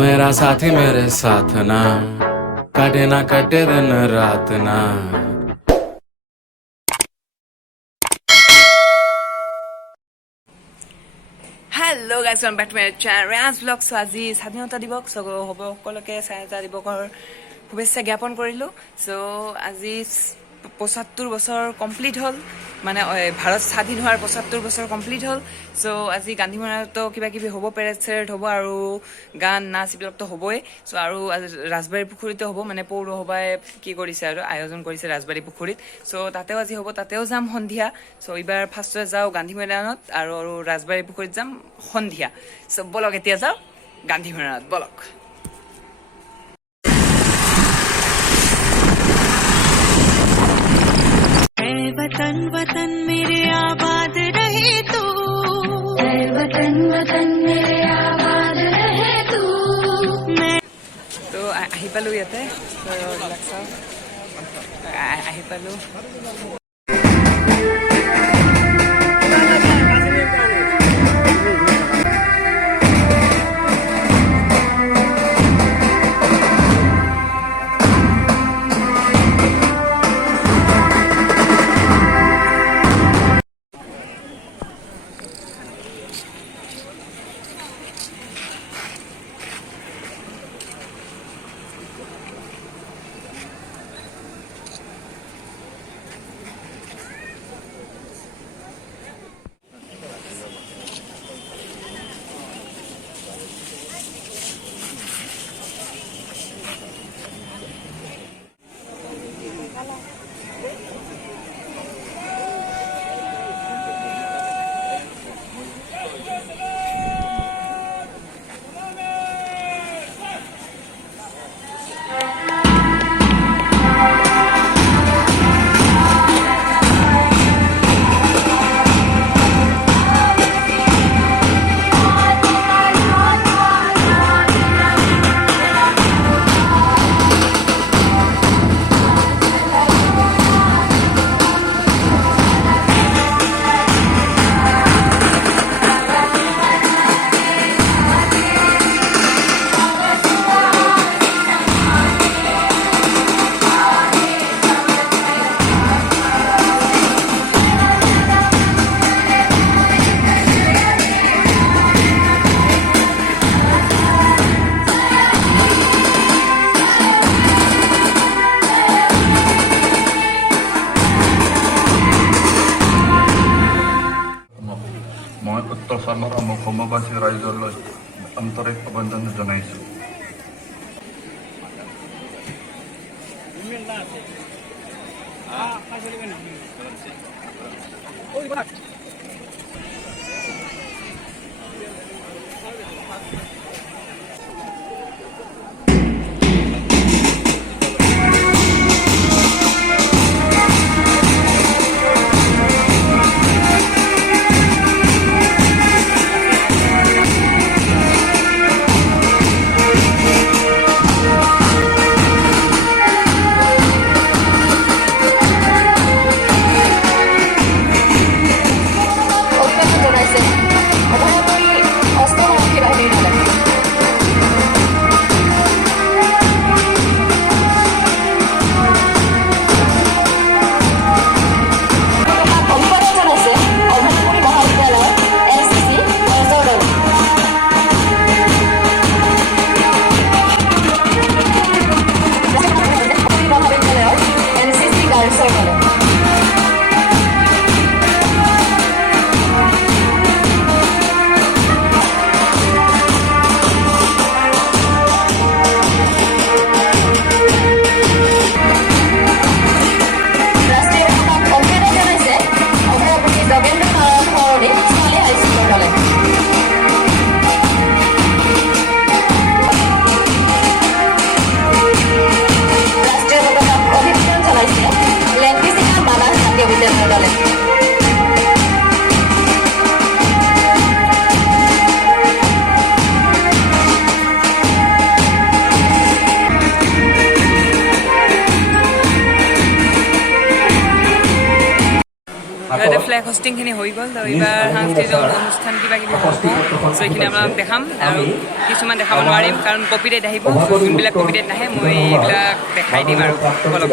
मेरा साथी मेरे साथ ना कटे दिन रात ना Hello guys, welcome back to my channel Rans Vlog. So আজি স্বাধীনতা দিৱস হ'ব সকলোকে স্বাধীনতা দিৱসৰ শুভেচ্ছা জ্ঞাপন কৰিলোঁ। সো আজি ৭৫ বছৰ কমপ্লিট হ'ল, মানে ভাৰত স্বাধীন হোৱাৰ ৭৫ বছৰ কমপ্লিট হ'ল। সো আজি গান্ধী মেলাতো কিবা কিবি হ'ব, পেৰেড চেৰেড হ'ব আৰু গান নাচ এইবিলাকতো হ'বই। সো আৰু ৰাজবাৰী পুখুৰীতো হ'ব, মানে পৌৰসভাই কি কৰিছে আৰু আয়োজন কৰিছে ৰাজবাৰী পুখুৰীত। সো তাতেও আজি হ'ব, তাতেও যাম সন্ধিয়া। সো এইবাৰ ফাৰ্ষ্টে যাওঁ গান্ধী মৈদানত আৰু ৰাজবাৰী পুখুৰীত যাম সন্ধিয়া। সো বলক এতিয়া যাওঁ গান্ধী মৈদানত, বলক। वतन वतन मेरे आबाद रहे तू, वतन वतन मेरे आबाद रहे तू। তো আহি পালোঁ ইয়াতে, চাওঁ আহি পালোঁ। মই উত্তৰ চামৰ অসমবাসী ৰাইজলৈ আন্তৰিক অভিনন্দন জনাইছোঁ। হোষ্টিংখিনি হৈ গ'ল তো এইবাৰ সাংস্কৃতিক অনুষ্ঠান কিবা কিবি হ'ব চ' এইখিনি আপোনালোক দেখাম আৰু কিছুমান দেখাব নোৱাৰিম কাৰণ কপিৰাইট আহিব যোনবিলাক কপিৰাইট নাহে মই এইবিলাক দেখাই দিম আৰু অলপ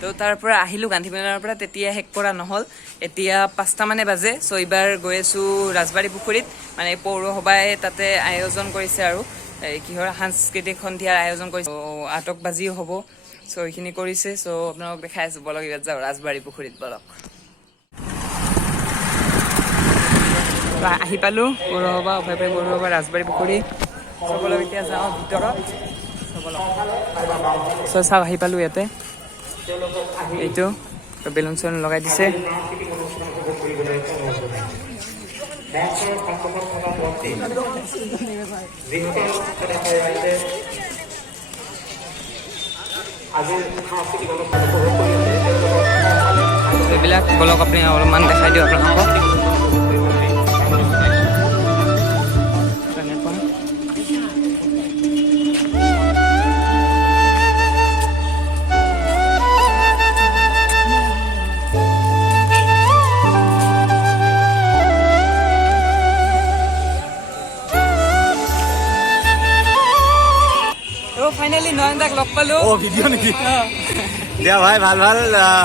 তো তাৰ পৰা আহিলোঁ গান্ধী মেলাৰ পৰা তেতিয়া শেষ কৰা নহ'ল এতিয়া 5টা মানে বাজে চ' এইবাৰ গৈ আছোঁ ৰাজবাৰী পুখুৰীত মানে পৌৰসভাই তাতে আয়োজন কৰিছে আৰু কিহৰ সাংস্কৃতিক সন্ধিয়াৰ আয়োজন কৰিছে আতকবাজিও হ'ব চ' এইখিনি কৰিছে চ' আপোনালোক দেখাই আছোঁ বলক এইবাৰ যাওঁ ৰাজবাৰী পুখুৰীত বলক আহি পালোঁ পৌৰসভা অভয়পুৰী পৌৰসভা ৰাজবাৰী পুখুৰী চবলক এতিয়া যাওঁ ভিতৰত চবলক চ' চাওক আহি পালোঁ ইয়াতে এইটো বেলুন চেলুন লগাই দিছে এইবিলাক বলক আপুনি অলপমান দেখাই দিওঁ আপোনালোকক ফাইনেলি নয়নদাক লগ পালো ভিডিঅ' নেকি দিয়া ভাই ভাল ভাল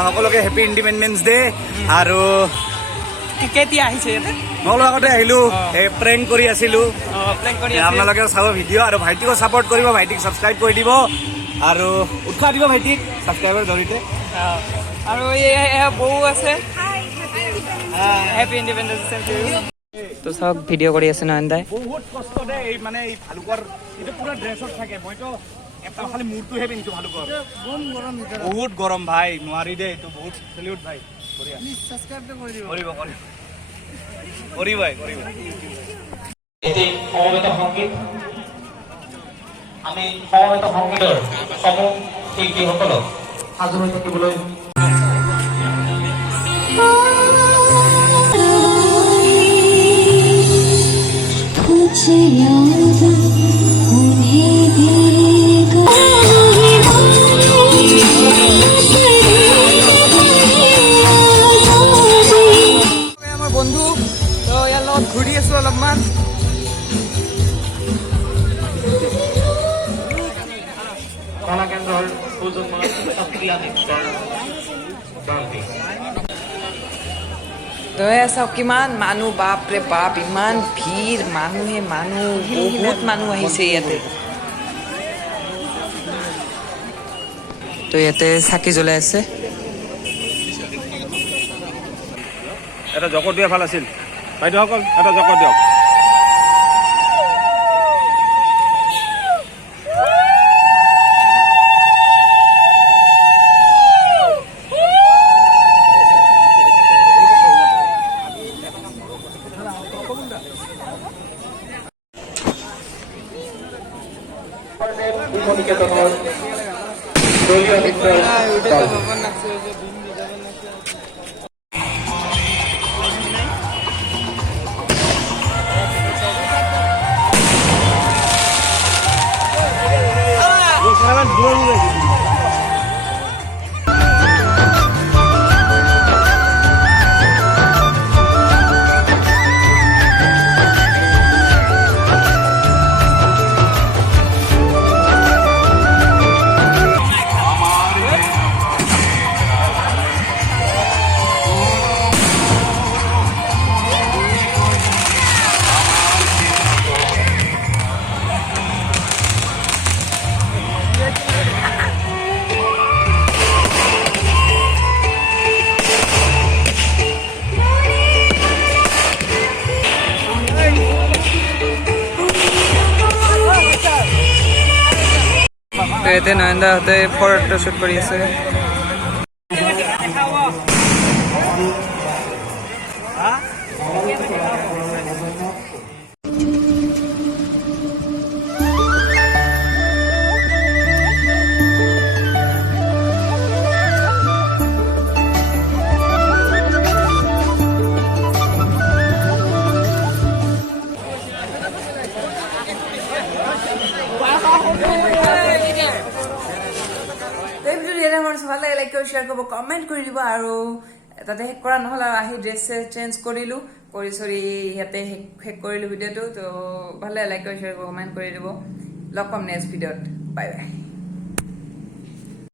সকলোকে হেপী ইণ্ডিপেণ্ডেন্স ডে আৰু কেতিয়া আহিছে ইয়াতে মই অলপ আগতে আহিলোঁ এই প্ৰেংক কৰি আছিলোঁ আপোনালোকে চাব ভিডিঅ' আৰু ভাইটিকো ছাপৰ্ট কৰিব ভাইটিক ছাবস্ক্ৰাইব কৰি দিব আৰু উৎসাহ দিব ভাইটিক ছাবস্ক্ৰাইবৰ জৰিয়তে আৰু এয়া বৌ আছে হেপী ইণ্ডিপেণ্ডেন্স ডে তো চাওক ভিডিঅ' কৰি আছে নয়নদাই বহুত কষ্ট দে এই মানে এই ভালুকৰ এইটো পুৰা ড্ৰেছত থাকে মইতো এটা খালি মূৰটোহে পিন্ধিছোঁ ভালুকৰ বহুত গৰম ভাই নোৱাৰি দে এইটো বহুত চেলিউট ভাই এটি সমবেত সংগীত আমি সমবেত সংগীতৰ সমূহ শিল্পীসকলক সাজু হৈ থাকিবলৈ আমাৰ বন্ধু তো ইয়াৰ লগত ঘূৰি আছো অলপমান কলা কেন্দ্ৰৰ সৌজন্যত সত্ৰীয়া নৃত্যৰ দলটি তো তই চাওক কিমান মানুহ, বাপৰে বাপ, ইমান ভিৰ, মানুহে মানুহ, বহুত মানুহ আহিছে ইয়াতে। তো ইয়াতে চাকি জ্বলাই আছে। এটা জকত দিয়া ভাল আছিল বাইদেউসকল, এটা জকত দিয়ক। নিকেতনৰ দলীয় নৃত্যৰ দল। তো ইয়াতে নয়নদাহঁতে ফটো শ্বুট কৰি আছে। ভাল লাগে, লাইক কৰি শ্বেয়াৰ কৰিব, কমেণ্ট কৰি দিব। আৰু তাতে শেষ কৰা নহ'ল, আৰু আহি ড্ৰেছ চেঞ্জ কৰিলোঁ, কৰি চৰি ইয়াতে শেষ কৰিলোঁ ভিডিঅ'টো। তো ভালে লাইক কৰি শ্বেয়াৰ কৰিব, কমেণ্ট কৰি দিব। লগ পাম নেক্সট ভিডিঅ'ত। Bye bye.